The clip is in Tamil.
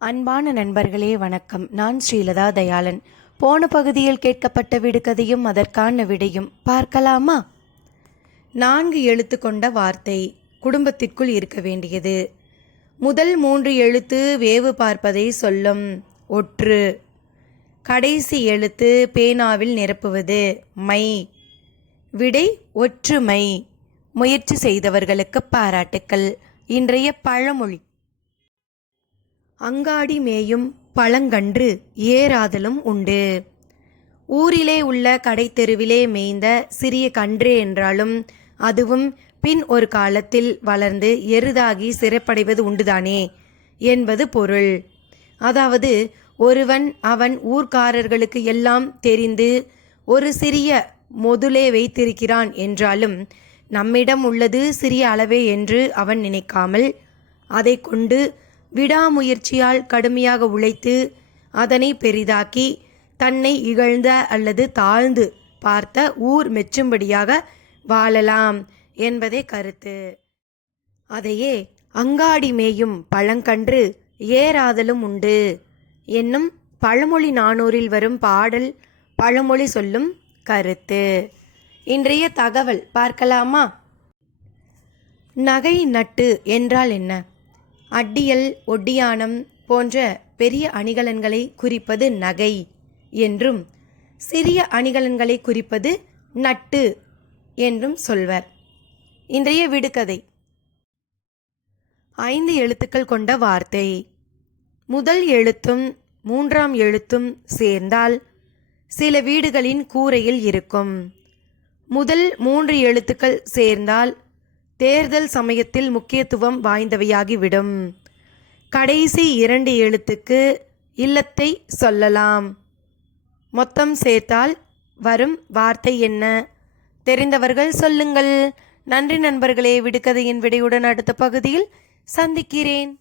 அன்பான நண்பர்களே வணக்கம். நான் ஸ்ரீலதா தயாளன். போன பகுதியில் கேட்கப்பட்ட விடுகதையும் அதற்கான விடையும் பார்க்கலாமா? நான்கு எழுத்து கொண்ட வார்த்தை குடும்பத்திற்குள் இருக்க வேண்டியது. முதல் மூன்று எழுத்து வேவு பார்ப்பதை சொல்லும் ஒற்று. கடைசி எழுத்து பேனாவில் நிரப்புவது மை. விடை ஒற்றுமை. முயற்சி செய்தவர்களுக்கு பாராட்டுக்கள். இன்றைய பழமொழி. அங்காடி மேயும் பழங்கன்று ஏறாதலும் உண்டு. ஊரிலே உள்ள கடைத்தெருவிலே மேய்ந்த சிறிய கன்று என்றாலும் அதுவும் பின் ஒரு காலத்தில் வளர்ந்து எருதாகி சிறப்படைவது உண்டுதானே என்பது பொருள். அதாவது ஒருவன் அவன் ஊர்க்காரர்களுக்கு எல்லாம் தெரிந்து ஒரு சிறிய மொதுலே வைத்திருக்கிறான் என்றாலும் நம்மிடம் உள்ளது சிறிய அளவே என்று அவன் நினைக்காமல் அதை கொண்டு விடாமுயற்சியால் கடுமையாக உழைத்து அதனை பெரிதாக்கி தன்னை இகழ்ந்த அல்லது தாழ்ந்து பார்த்த ஊர் மெச்சும்படியாக வாழலாம் என்பதே கருத்து. அதையே அங்காடி மேயும் பழங்கன்று ஏறாதலும் உண்டு. என்னும் பழமொழி நானூறில் வரும் பாடல் பழமொழி சொல்லும் கருத்து. இன்றைய தகவல் பார்க்கலாமா? நகை நட்டு என்றால் என்ன? அட்டியல் ஒட்டியானம் போன்ற பெரிய அணிகலன்களை குறிப்பது நகை என்றும் சிறிய அணிகலன்களை குறிப்பது நட்டு என்றும் சொல்வர். இன்றைய விடுகதை. ஐந்து எழுத்துக்கள் கொண்ட வார்த்தை. முதல் எழுத்தும் மூன்றாம் எழுத்தும் சேர்ந்தால் சில வீடுகளின் கூரையில் இருக்கும். முதல் மூன்று எழுத்துக்கள் சேர்ந்தால் தேர்தல் சமயத்தில் முக்கியத்துவம் வாய்ந்தவையாகிவிடும். கடைசி இரண்டு எழுத்துக்கு இல்லத்தை சொல்லலாம். மொத்தம் சேர்த்தால் வரும் வார்த்தை என்ன? தெரிந்தவர்கள் சொல்லுங்கள். நன்றி நண்பர்களே விடுகதையின் விடையுடன் அடுத்த பகுதியில் சந்திக்கிறேன்.